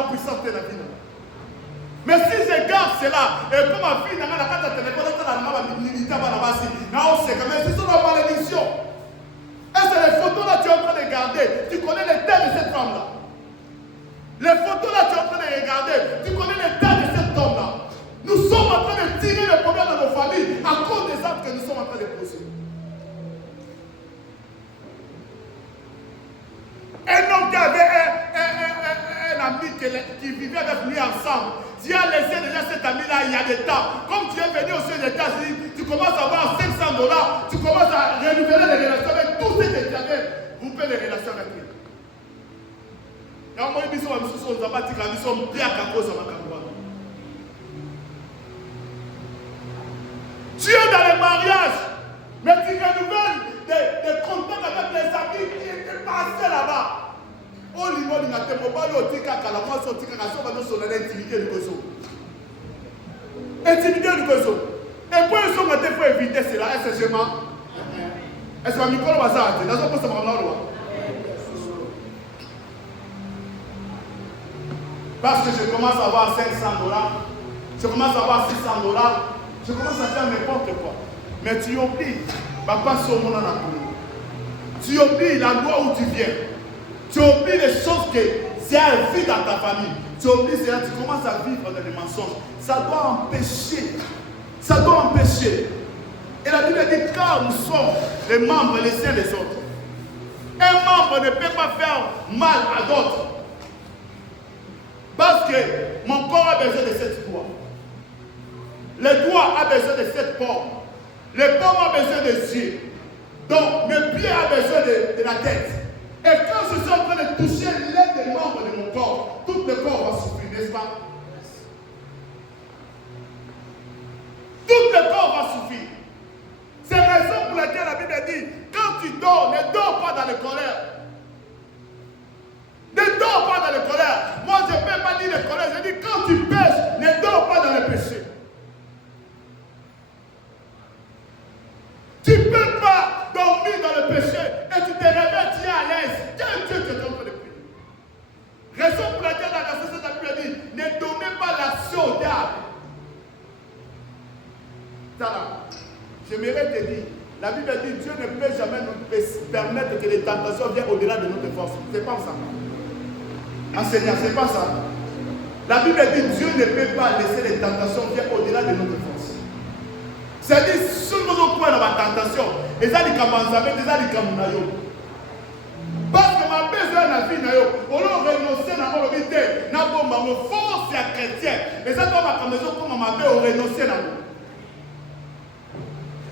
la puissance de la vie. Mais si je garde cela, et pour ma fille, dans la carte de téléphone, mais c'est sur la malédiction. Et c'est les photos là que tu es en train de garder. Tu connais les têtes de cette femme-là. Les photos là que tu es en train de regarder. Tu connais les têtes de cet homme-là. Nous sommes en train de tirer les problèmes dans nos familles à cause des actes que nous sommes en train de poser. Un homme qui avait un ami qui vivait avec lui ensemble. Tu as laissé déjà cet ami-là il y a des temps. Comme tu es venu aux États-Unis, tu commences à avoir $500, tu commences à renouveler les relations avec tous ceux que tu avais. Vous pouvez les relations avec lui. Tu es dans les mariages, mais tu renouvelles des contacts avec les amis qui étaient passés là-bas. Oh, l'immobilier n'a pas mobile au tika la moi sur tika sur va nous sur l'intimité du gozo. Intimité du gozo. Et pour ils sont été pour éviter cela, est-ce que est-ce que micro va s'arrêter? Dans un poste de loi. Parce que je commence à avoir $500, je commence à avoir $600, je commence à faire n'importe quoi. Mais tu oublies, papa sur mon âme. Tu oublies l'endroit où tu viens. Tu oublies les choses que c'est un vie dans ta famille. Tu oublies cela, tu commences à vivre dans des mensonges. Ça doit empêcher. Ça doit empêcher. Et la Bible dit, car nous sommes les membres les uns des autres. Un membre ne peut pas faire mal à d'autres. Parce que mon corps a besoin de cette doigt. Le doigt a besoin de cette paume. Le paume a besoin des yeux. Donc, mes pieds ont besoin de la tête. Et quand je suis en train de toucher l'un des membres de mon corps, tout le corps va souffrir, n'est-ce pas? Tout le corps va souffrir. C'est la raison pour laquelle la Bible dit, quand tu dors, ne dors pas dans la colère. Ne dors pas dans la colère. Moi, je ne peux pas dire la colère. Je dis, quand tu pêches, ne dors pas dans le péché. Tu ne peux pas dormir dans le péché et tu te réveilles, tu es à l'aise. Quel Dieu te donne de prier? Raison pour laquelle la société a dit, ne donnez pas l'action au diable. J'aimerais te dire, la Bible dit, Dieu ne peut jamais nous permettre que les tentations viennent au-delà de notre force. C'est pas ça. Enseignant, c'est pas ça. La Bible dit, Dieu ne peut pas laisser les tentations venir au-delà de notre force. C'est-à-dire, si nous avons point dans la tentation, et ça dit comme on savait, ça dit comme on parce que ma besoin de la vie, on a renoncé à mon obité, n'a pas ma force à chrétien, et ça doit ma maison comme ma mère a renoncé à moi.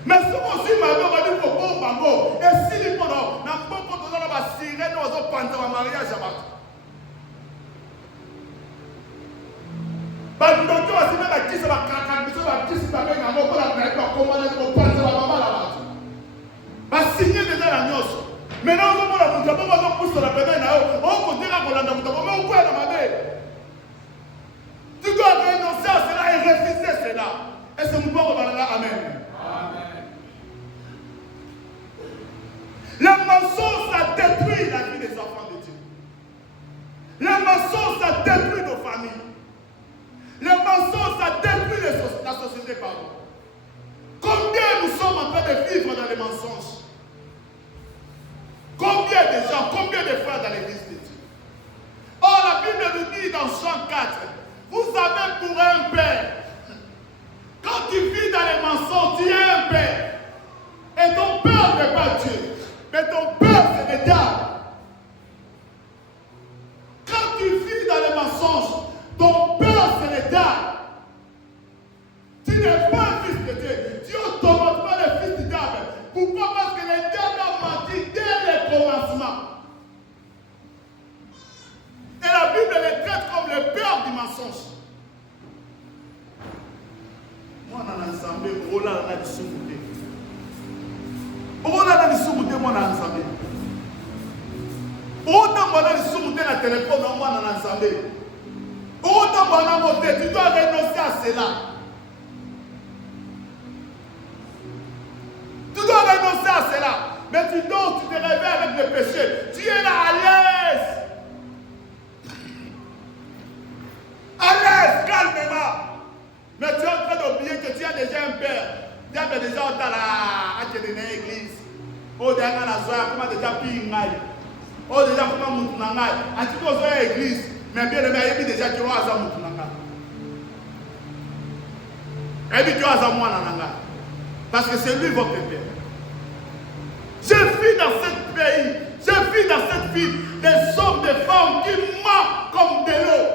Mais si on suit ma mère, on dit pour bon bango, et si les pendant, n'a pas pour dans la sirène, nous avons pensé à mariage à ma. Parce que nous avons dit que qui ça va craquer, qui ça va qui ça va faire, on va la faire, comment on va penser à la maman là-bas. Va signer déjà la noce. Maintenant, on va la pousser, on va pousser la pédale, on va dire à Rolanda, mais on va la maman. Tu dois renoncer à cela et refuser cela. Et c'est mon corps, on va là, amen. Le mensonge, ça détruit la vie des enfants de Dieu. Le mensonge, ça détruit nos familles. Le mensonge, ça détruit la société, pardon. Combien nous sommes en train de vivre dans les mensonges? Combien de gens, combien de frères dans l'église de Dieu? Or, la Bible nous dit dans Jean 4, vous avez pour un père. Quand tu vis dans les mensonges, tu es un père. Et ton père n'est pas Dieu. Mais ton père, c'est le diable. Quand tu vis dans les mensonges, ton père, c'est le diable. Tu n'es pas un fils de Dieu. Tu es automatiquement le fils du diable. Pourquoi? Parce que le diable a menti dès le commencement. Et la Bible les traite comme le père du mensonge. Moi, on a ensemble, on a du sous-côté. On a du sous-côté, moi, on a ensemble. Autant on a du sous-côté dans le téléphone, on a ensemble. Autant on a monté, tu dois renoncer à cela. Tu dois renoncer à cela. Mais tu dors, tu te réveilles avec le péché. Tu es là à l'aise. Yanga na Zoya, comment déjà Pingai. Oh, déjà comment Moutunanga. A tu peux à l'église, mais bien aimé, il y a déjà qui ont à Moutunanga. Et puis tu as à moi Nananga. Parce que c'est lui votre père. Je vis dans ce pays, je vis dans cette ville, des hommes, des femmes qui mentent comme de l'eau.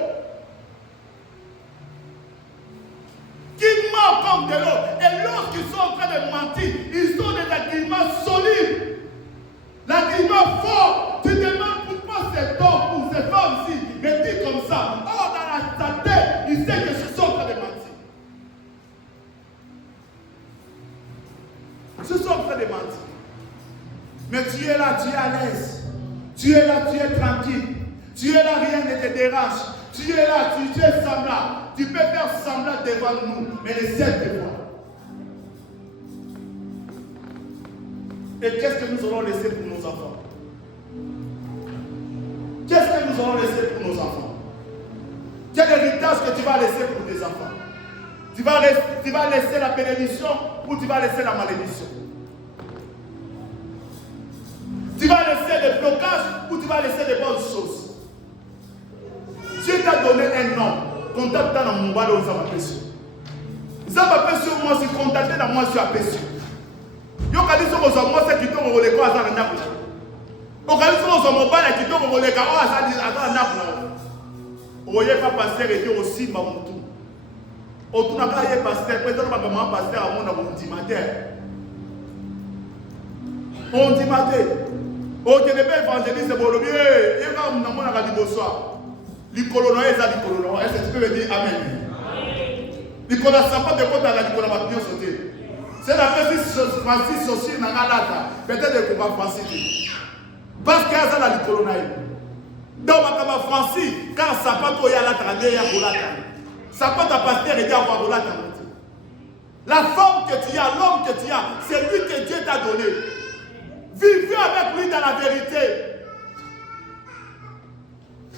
Qui mentent comme de l'eau. Et lorsqu'ils sont en train de mentir, ils ont des arguments solides. L'argument fort. Tu te demandes pourquoi cet homme ou cette femme-ci me dit comme ça. Or, dans sa tête, il sait que je suis en train de mentir. Je suis en train de mentir. Mais tu es là, tu es à l'aise. Tu es là, tu es tranquille. Tu es là, rien ne te dérange. Tu es là, tu es semblable. Tu peux faire semblant devant nous, mais le ciel te voit. Et qu'est-ce que nous allons laisser pour nos enfants? Qu'est-ce que nous allons laisser pour nos enfants? Quel héritage que tu vas laisser pour tes enfants? Tu vas laisser la bénédiction ou tu vas laisser la malédiction? Tu vas laisser des blocages ou tu vas laisser des bonnes choses? Dieu t'a donné un nom. Contacte dans mon bas de Zambapesio. Zambapesio, moi, si contacté dans moi, je suis apesio. Yo kadi so ko moi c'est qui tombe au leko azana ndaku. O kadi so ko mobala qui tombe au leko azana ndaku. Oye pas pasteur et dire aussi ma mutu. O tuna ka ye pasteur, peut-être pas comment pasteur à mon dimantaire. On dimantaire. O que ne pas évangéliste bolobi e ka na mona ka liboso. Likolo no eza likolo no. Est-ce que tu peux me dire amen? Likolo ça pas de kota la likolo ma bien sauter. C'est la personne Francis aussi dans la lata. Peut-être que pas Francis. Parce qu'il y a la colonne. Donc, ma Francis, quand ça pas pour y aller à la tragédie, il y a pour la ça pas ta pasteur et il y a pour la la femme que tu as, l'homme que tu as, c'est lui que Dieu t'a donné. Vivez avec lui dans la vérité.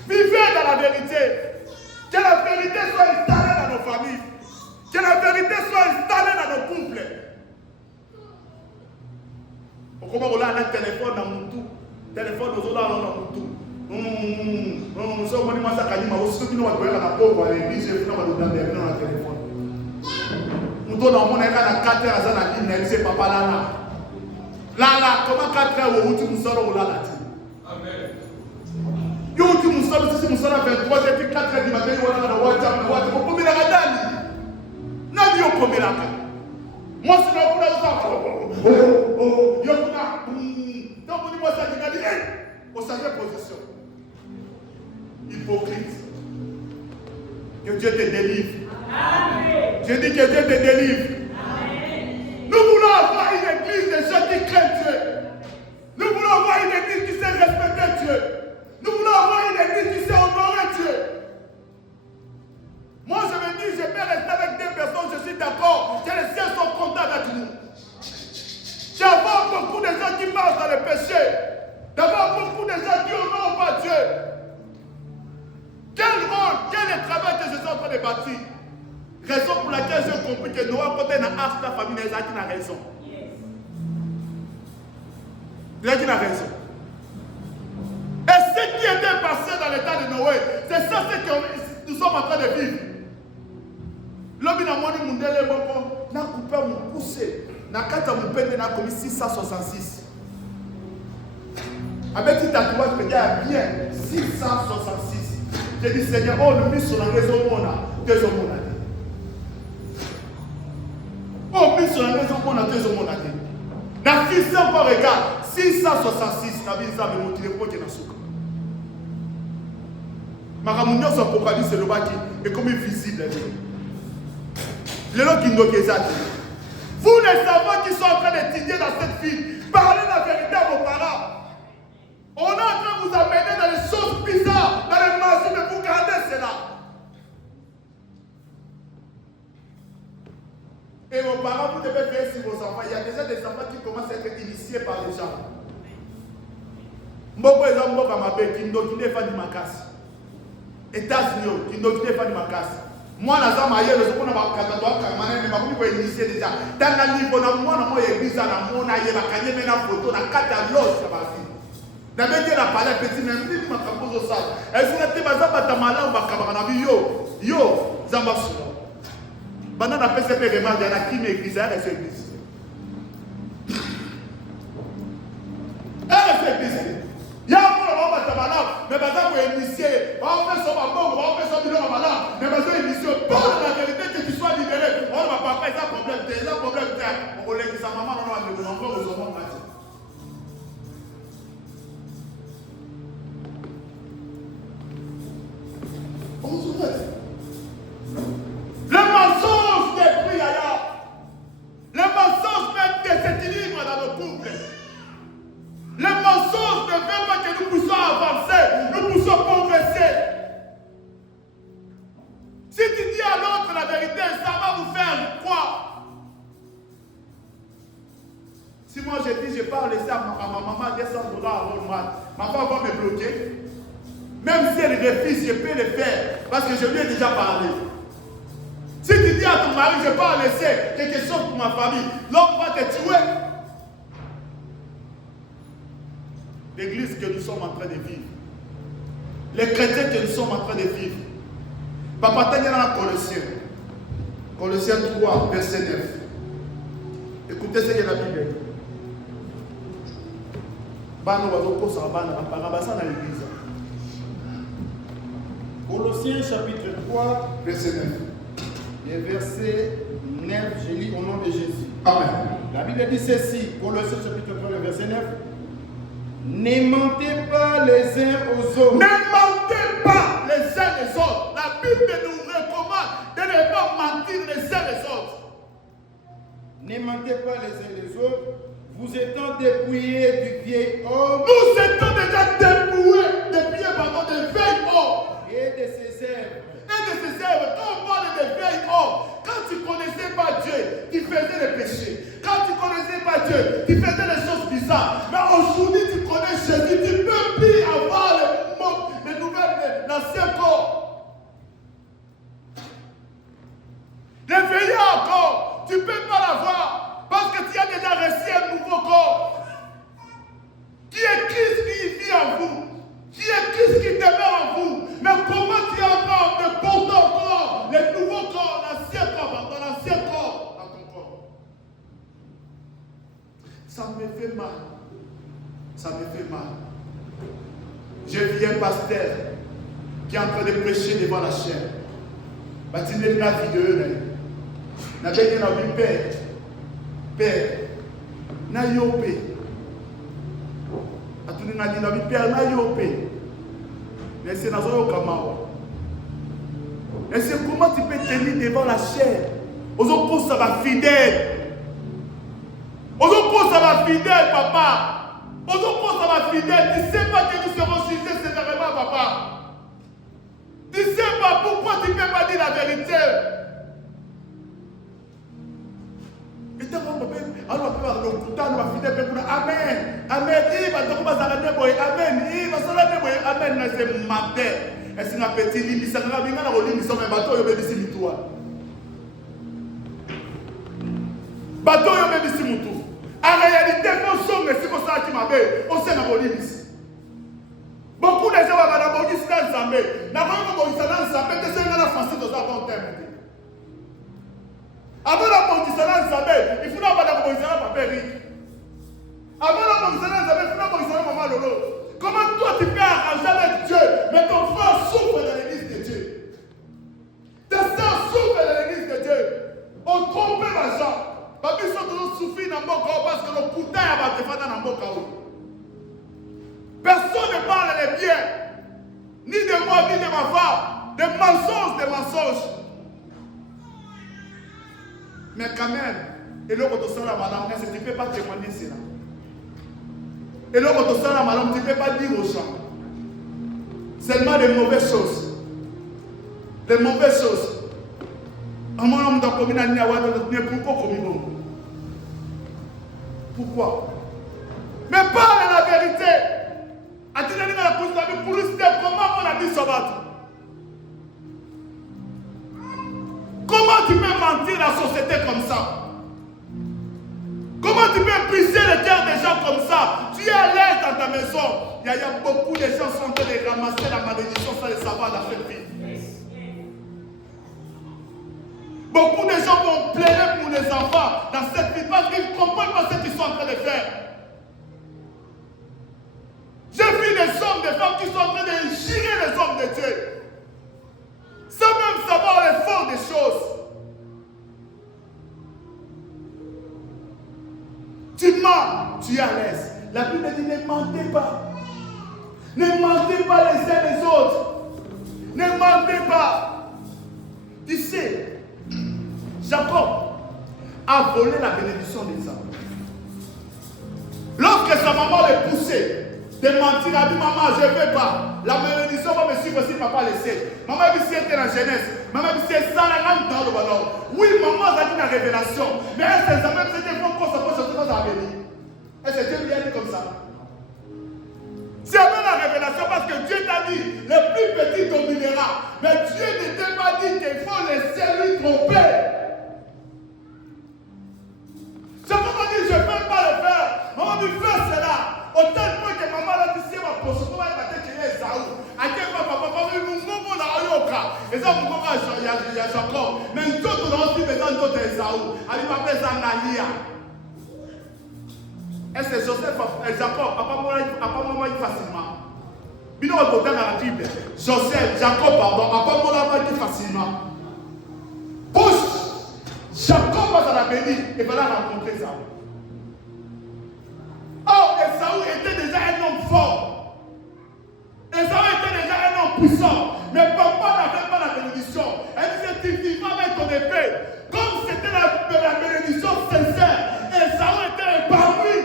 Vivez dans la vérité. Que la vérité soit installée dans nos familles. Que la vérité soit installée dans nos couples. Comment on a un téléphone dans mon tout? Téléphone aux autres dans mon tout. Nous sommes en train de faire des choses. Nous sommes en train de faire des choses. Nous sommes en train de faire des téléphone. Nous sommes en train de faire 4 heures à la ligne. Elle sait papa là. Là, comment 4 heures où tu me sors là? Amen. Yo, tu me sors, si tu me sors à 23 heures, 4 heures du matin, tu vas dans le WhatsApp. Tu vas me la regarder. Non, tu vas me la regarder. Moi, c'est là où je donc, moi, ça dit, au sacré position. Hypocrite. Que Dieu te délivre. Amen. Je dis que Dieu te délivre. Amen. Nous voulons avoir une église de gens qui craignent Dieu. Nous voulons avoir une église qui sait respecter Dieu. Nous voulons avoir une église qui sait honorer Dieu. Moi, je me dis, je peux rester avec des personnes, je suis d'accord, que les cieux sont contents avec nous. D'avoir beaucoup de gens qui marchent dans le péché. D'avoir beaucoup de gens qui honorent pas Dieu. Quel rôle, quel est le travail que je suis en train de bâtir? Raison pour laquelle j'ai compris que Noah, quand il a acheté la famille, il a raison. Il a raison. Et ce qui était passé dans l'état de Noé, c'est ça ce que nous sommes en train de vivre. L'homme n'a pas dit mon délai, n'a coupé mon poussé. N'a qu'à mon père, n'a commis 666. Avec qui tatouage, je peux dire bien 666. J'ai dit, Seigneur, oh, nous mis sur la raison, on a 2 hommes, on a dit. Oh, mis sur la raison, on a 2 hommes, on a dit. N'a fils encore, regarde, 666, n'a vu ça, mais mon téléphone qui est dans ce cas. Ma ramounion, son apocalypse, c'est le bas qui est comme invisible. Les gens qui nous disent, vous les savants qui sont en train d'étudier dans cette ville, parlez la vérité à vos parents. On est en train de vous amener dans les choses bizarres, dans les marchés, mais vous gardez cela. Et vos parents, vous devez veiller sur vos enfants. Il y a déjà des enfants qui commencent à être initiés par les gens. Mboko eza mboka mabe, qui ne fait pas du makasi. États-Unis, qui ne fait pas du makasi. Moi, je suis marié, je suis marié, je suis initié déjà. Dans le livre, moi, l'église, je suis une photo, je suis N'avez pas parlé petit même dit ma capozo ça. Est-ce que tu vas pas malin ba kabana yo zamba solo. Bana na pese pe remarque na qui m'église à cette église. Cette église. Ya mo ba tamala mais baza ko initier. On fait ça ba bon, on fait ça bilo malin. Mais baza initier pour la vérité que tu sois libéré. On va pas faire ça problème, c'est un problème. On l'église sa maman non encore aux hommes. Le mensonge détruit ailleurs. Le mensonge même déséquilibre dans nos couples. Le mensonge ne fait pas que nous puissions avancer, nous puissions progresser. Si tu dis à l'autre la vérité, ça va vous faire quoi? Si moi je dis, je parle laisser à ma maman 200 $ avant le mois, ma femme va me bloquer. Même si elle refuse, je peux le faire. Parce que je lui ai déjà parlé. Si tu dis à ton mari, je ne vais pas laisser quelque chose pour ma famille, l'homme va te tuer. L'église que nous sommes en train de vivre, les chrétiens que nous sommes en train de vivre. Papa, t'as dit dans la Colossiens. Colossiens 3, verset 9. Écoutez ce que la Bible dit. L'église. Colossiens chapitre 3, verset 9. Et verset 9, je lis au nom de Jésus. Amen. La Bible dit ceci, Colossiens chapitre 3, verset 9. Ne mentez pas les uns aux autres. Ne mentez pas les uns les autres. La Bible nous recommande de ne pas mentir les uns les autres. Ne mentez pas les uns les autres. Vous étant dépouillés du vieil homme. Nous étions déjà dépouillés du vieil homme. Et de ses œuvres. Quand on parle de vieil homme, quand tu ne connaissais pas Dieu, tu faisais les péchés. Quand tu ne connaissais pas Dieu, tu faisais les choses bizarres. Mais aujourd'hui, tu connais Jésus, tu ne peux plus avoir les nouvelles, l'ancien corps. Les veillards encore, tu ne peux pas l'avoir parce que tu as déjà reçu un nouveau corps. Qui est Christ qui vit en vous? Qui est Christ qui demeure en vous? Mais comment tu es encore de porter encore le nouveau corps, l'ancien corps, dans l'ancien corps, dans ton corps? Ça me fait mal. Ça me fait mal. J'ai vu un pasteur qui est en train de prêcher devant la chaîne. Tu n'es pas vidéo. N'a pas dit non, Père, n'a yopé. A dit non, Père, n'a yopé. Mais c'est dans un camaro. Et c'est comment tu peux tenir devant la chair. Aux autres, ça va fidèle. Aux autres, ça va fidèle, papa. Aux autres, ça va fidèle. Tu ne sais pas que nous serons jugés sévèrement, papa. Tu ne sais pas pourquoi tu ne peux pas dire la vérité. Alors, amen. Amen. Il va te amen. Il va se amen. C'est matin. Est-ce que un petit lit, ça va bien dans le lit, mais bateau, il y a des toi. Bateau, il y a des moutou. En réalité, quand on sommes, c'est comme ça qui m'a fait. On sait dans le lit. Beaucoup de gens vont dans le lit, c'est dans le lit. Dans le lit, c'est dans le lit. C'est dans la française de ça, bon terme. Avant la position il faut pas la position papa Eric. Avant la position il faut la position maman Lolo. Comment toi tu peux arranger avec Dieu, mais ton frère souffre de l'église de Dieu. Tes soeurs souffrent de l'église de Dieu. On trompe les gens. Parce qu'ils sont toujours souffrus dans mon corps parce que le couteau va te faire dans mon corps. Personne ne parle des biens, ni de moi, ni de ma femme. Des mensonges. Mais quand même, et là, quand on sent la malade, tu ne peux pas témoigner cela. Et là, quand on sent la malade, tu ne peux pas dire aux gens. Seulement les mauvaises choses. Les mauvaises choses. Pourquoi? Mais parle la vérité. Comment on a dit Sabbat? mentir la société comme ça? Comment tu peux briser le cœur des gens comme ça? Tu es à l'aise dans ta maison. Il y a beaucoup de gens qui sont en train de ramasser la malédiction sans le savoir dans cette vie. Beaucoup de gens vont pleurer pour les enfants dans cette vie parce qu'ils ne comprennent pas ce qu'ils sont en train de faire. J'ai vu des hommes, des femmes qui sont en train de girer les hommes de Dieu. Sans même savoir le fond des choses. Tu mens, tu es à l'aise. La Bible dit ne mentez pas. Ne mentez pas les uns les autres. Ne mentez pas. Tu sais, Jacob a volé la bénédiction d'Ésaü. Lorsque sa maman le poussait de mentir, elle a dit maman, je ne veux pas. La bénédiction va me suivre si papa laissait. Maman a dit si était la jeunesse. Maman a dit c'est ça la langue dans le ballon. Oui, maman a dit la révélation. Mais est-ce que ça même c'était bon pour se poser dans la béni? Est-ce que Dieu lui a dit comme ça? C'est même la révélation parce que Dieu t'a dit le plus petit dominera. Mais Dieu ne t'a pas dit qu'il faut laisser lui tromper. Jacob a dit je ne peux pas le faire. Maman dit fais cela. Au tel point que maman a dit si ma poche comment elle va te tirer Esaü. À quel point papa dit nous mouvons la Ayoka. Et ça vous comprend il y a Jacob. Mais nous autres on a aussi besoin d'autres Esaü. Elle dit papa Zangalia. Est-ce que Joseph et Jacob papa maman dit facilement. Bino au côté dans la Bible. Joseph, Jacob pardon, papa maman dit facilement. Pousse. Jacob va dans la bénie et va la rencontrer Esaü. Oh, Esaü était déjà un homme fort. Esaü était déjà un homme puissant. Mais papa n'avait pas la bénédiction. Elle disait, tu vivras avec ton épée. Comme c'était la bénédiction sincère, Esaü était épanoui.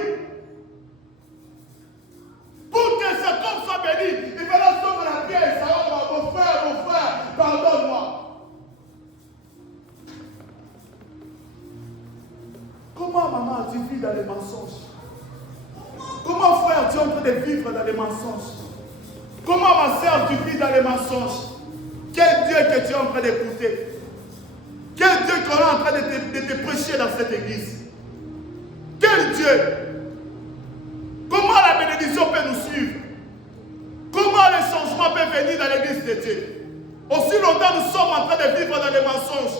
Pour que Jacob soit béni, il fallait sauver la pierre. Esaü, mon frère, pardonne-moi. Comment maman tu vis dans les mensonges? Comment frère tu es en train de vivre dans les mensonges? Comment ma soeur tu vis dans les mensonges? Quel Dieu que tu es en train d'écouter? Quel Dieu qu'on est en train de te prêcher dans cette église? Quel Dieu? Comment la bénédiction peut nous suivre? Comment le changement peut venir dans l'église de Dieu? Aussi longtemps nous sommes en train de vivre dans les mensonges.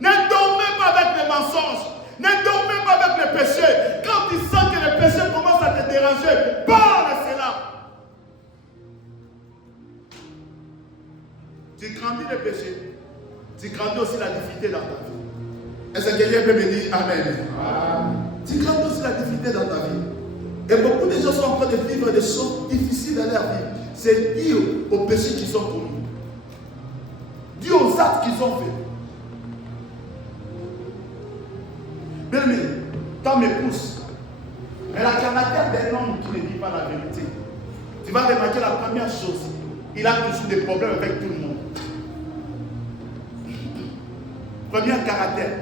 Ne dormez pas avec les mensonges. Ne dormez pas avec le péché. Quand tu sens que le péché commence à te déranger, parle à cela. Tu grandis le péché, tu grandis aussi la difficulté dans ta vie. Est-ce que quelqu'un peut me dire Amen? Tu grandis aussi la difficulté dans ta vie. Et beaucoup de gens sont en train de vivre des choses difficiles dans leur vie. C'est dû aux péchés qu'ils ont commis. Dû aux actes qu'ils ont faits. Bien-aimé, ton épouse, elle a le caractère d'un homme qui ne dit pas la vérité. Tu vas remarquer la première chose, il a toujours des problèmes avec tout le monde. Premier caractère,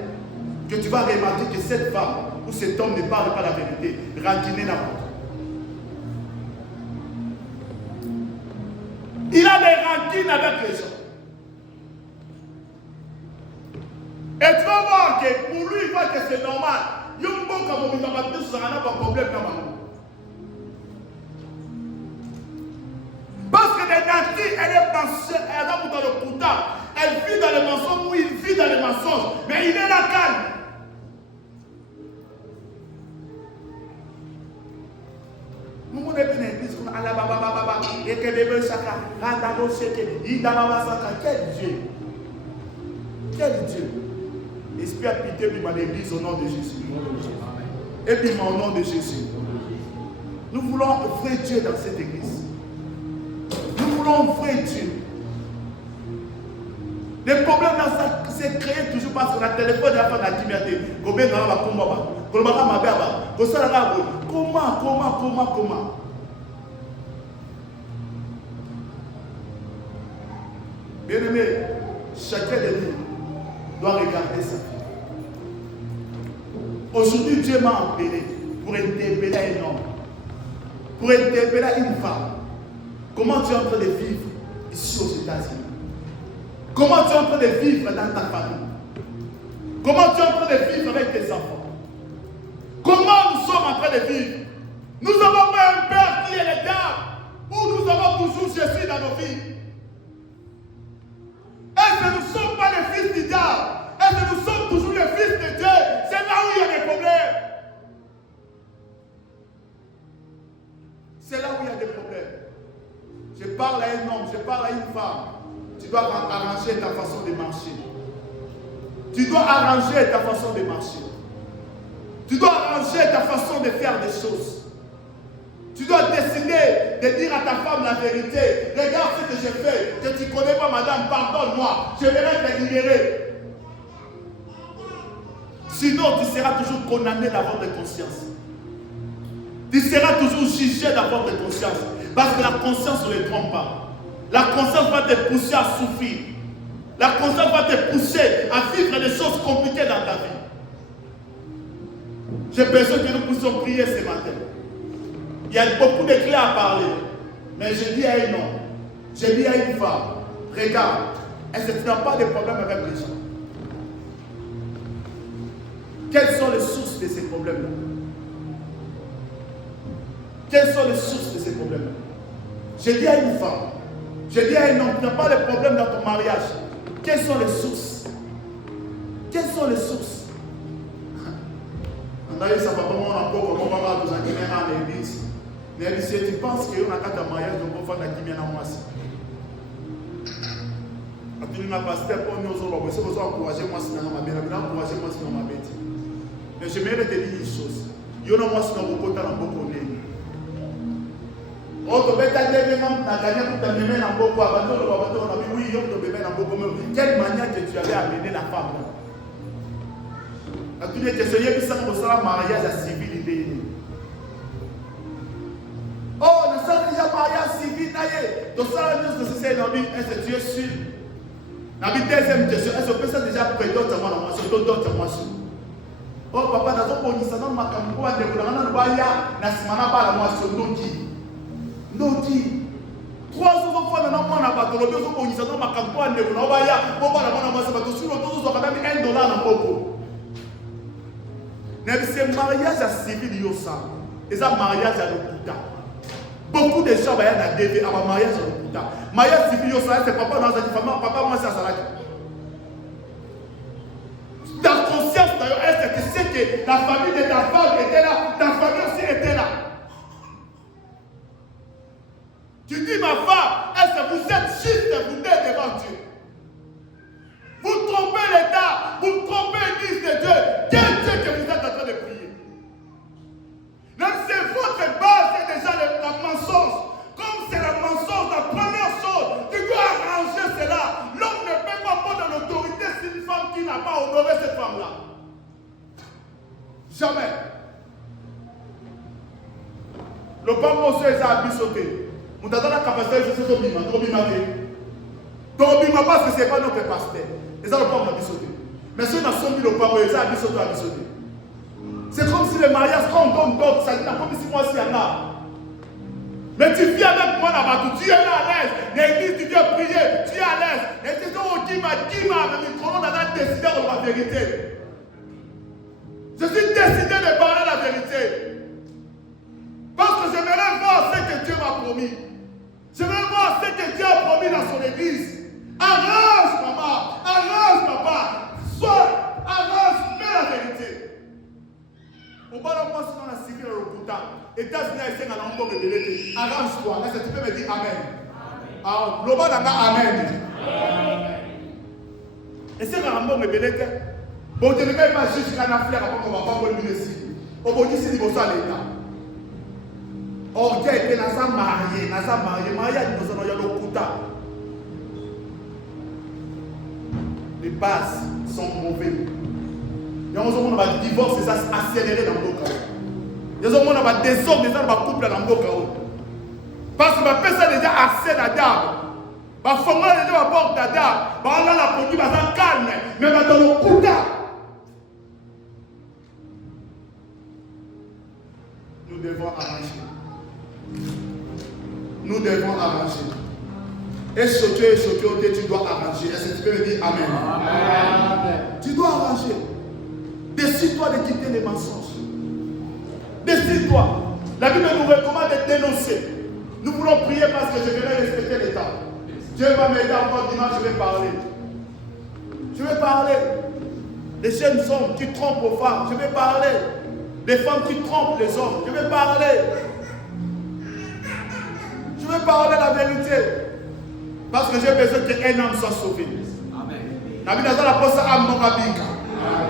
que tu vas remarquer que cette femme ou cet homme ne parle pas la vérité, rancunier n'a pas. Il a des rancines avec les gens. Et tu vas voir que pour lui, il voit que c'est normal. Il y a un bon comme on va dire, ça n'a pas de problème comme ça. Parce que les nantis, elle est pensée, elle est dans le poutin. Elle vit dans les mensonges, ou il vit dans les mensonges. Mais il est là calme. Nous on est bien église comme Allah baba baba et que bébé chaka, randalo cheke, idama saka. Quel Dieu? Quel Dieu? Espère pitié pour mon église au nom de Jésus. Et puis au nom de Jésus. Nous voulons un vrai Dieu dans cette église. Nous voulons un vrai Dieu. Les problèmes là, ça s'est créé toujours parce que la téléphone est à la timidité. Comment? Bien aimé, chacun de nous doit regarder ça. Aujourd'hui, Dieu m'a appelé pour interpeller un homme, pour interpeller une femme. Comment tu es en train de vivre ici aux États-Unis? Comment tu es en train de vivre dans ta famille? Comment tu es en train de vivre avec tes enfants? Comment nous sommes en train de vivre? Nous avons pas un Père qui est l'éternel, où nous avons toujours Jésus dans nos vies. Est-ce que nous ne sommes pas les fils du diable? Est-ce que nous sommes toujours les fils de Dieu? C'est là où il y a des problèmes. C'est là où il y a des problèmes. Je parle à un homme, je parle à une femme. Tu dois arranger ta façon de marcher. Tu dois arranger ta façon de marcher. Tu dois arranger ta façon de faire des choses. Tu dois décider de dire à ta femme la vérité. Regarde ce que j'ai fait. Que tu ne connais pas, madame, pardonne-moi. Je vais te libérer. Sinon, tu seras toujours condamné d'avoir de conscience. Tu seras toujours jugé d'avoir de conscience. Parce que la conscience ne le trompe pas. La conscience va te pousser à souffrir. La conscience va te pousser à vivre des choses compliquées dans ta vie. J'ai besoin que nous puissions prier ce matin. Il y a beaucoup de clés à parler. Mais je dis à un homme, je dis à une femme, regarde, est-ce que tu n'as pas de problème avec les gens? Quelles sont les sources de ces problèmes-là? Quelles sont les sources de ces problèmes-là? Je dis à une femme, je dis à un homme, tu n'as pas de problème dans ton mariage. Quelles sont les sources? Quelles sont les sources? On a eu ça, papa, on a beaucoup, on va voir dans l'église. Si tu penses qu'il y a un mariage, donc on va faire la dans moi. Tu n'as pas de pour nous encourager moi si ma bête. Encourager moi si ma bête. Mais je vais te dire une chose. Il y a moi si on va dans beaucoup de oh, tu vas t'aider même à gagner pour te mettre dans beaucoup. On a dit oui, on te met dans beaucoup. Quelle manière que tu avais amené la femme là? Tu dis que ce n'est pas un mariage à civil. Oh, nous sommes déjà mariés civil. Donc ça, nous sommes est-ce que tu es sûr? La deuxième question, est-ce que tu as déjà prêté d'autres mois? Oh, papa, nous avons dit ça, nous avons dit, Noti. 3 jours fois dans mon abattoir, nous avons dit ça, nous avons dit $1 dans beaucoup. Mais c'est mariage à civil, et ça mariage à l'hôpital. Beaucoup de gens vont à DV à un mariage à l'hôpital. Mariage civil, c'est papa dans sa famille, papa, moi, c'est à Salaki. Ta conscience d'ailleurs, est-ce que tu sais que la famille de ta femme était là, ta famille aussi était là? Tu dis, ma femme, est-ce que vous êtes juste, vous êtes devant Dieu? Vous trompez l'État, vous trompez l'Église de Dieu. Quel Dieu que vous êtes en train de prier? Même si votre base est déjà le mensonge, comme c'est le mensonge, la première chose, tu dois arranger cela. L'homme ne peut pas prendre l'autorité sur une femme qui n'a pas honoré cette femme-là. Jamais. Le pape aussi est à sauté. Nous avons la capacité de faire ce bima. Donc, bima parce que ce n'est pas notre pasteur. Et ça, le pape a sauté. Mais si on a sommi le pape, il a sauté. C'est comme si le mariage, quand on donne d'autres, ça dit comme si moi aussi en a. Mais tu vis avec moi là-bas, tu es là à l'aise. L'église, tu dois prier, tu es à l'aise. Et c'est comme qui m'a, mais on a décidé de la vérité. Je suis décidé de parler la vérité. Parce que j'aimerais voir ce que Dieu m'a promis. J'aimerais voir ce que Dieu a promis dans son église. Arrange, maman, arrange, papa. Arrange, fais la vérité. Au bas de moi, si on a signé le Kuta, États-Unis a essayé de me arrange-toi. Est-ce que tu peux me dire Amen? Alors, le bas d'Anga, Amen. Et c'est un bon rebelle. Bon, tu ne mets pas juste qu'un affaire avant qu'on ne va pas voir le ici. Au bout d'ici, il faut ça l'État. Or, Dieu était dans sa mariée, mariage, nous avons le Kuta. Les bases sont mauvaises. Il y a un divorce, c'est accéléré dans le cas. Il y a un désordre dans le couple dans le cas. Parce que la personne déjà accès à d'arbre. La femme déjà à bord d'arbre. On a la police, on a calme. Mais dans le couple. Nous devons arranger. Nous devons arranger. Et choqué, tu dois arranger. Est-ce que tu peux me dire Amen? Amen. Tu dois arranger. Décide-toi de quitter les mensonges. Décide-toi. La Bible nous recommande de dénoncer. Nous voulons prier parce que je vais respecter l'État. Dieu va m'aider encore dimanche, je vais parler. Je vais parler des jeunes hommes qui trompent aux femmes. Je vais parler des femmes qui trompent les hommes. Je vais parler. Je vais parler la vérité. Parce que j'ai besoin qu'un homme soit sauvé. Amen. La Bible a l'apôtre Amnon Rabinga.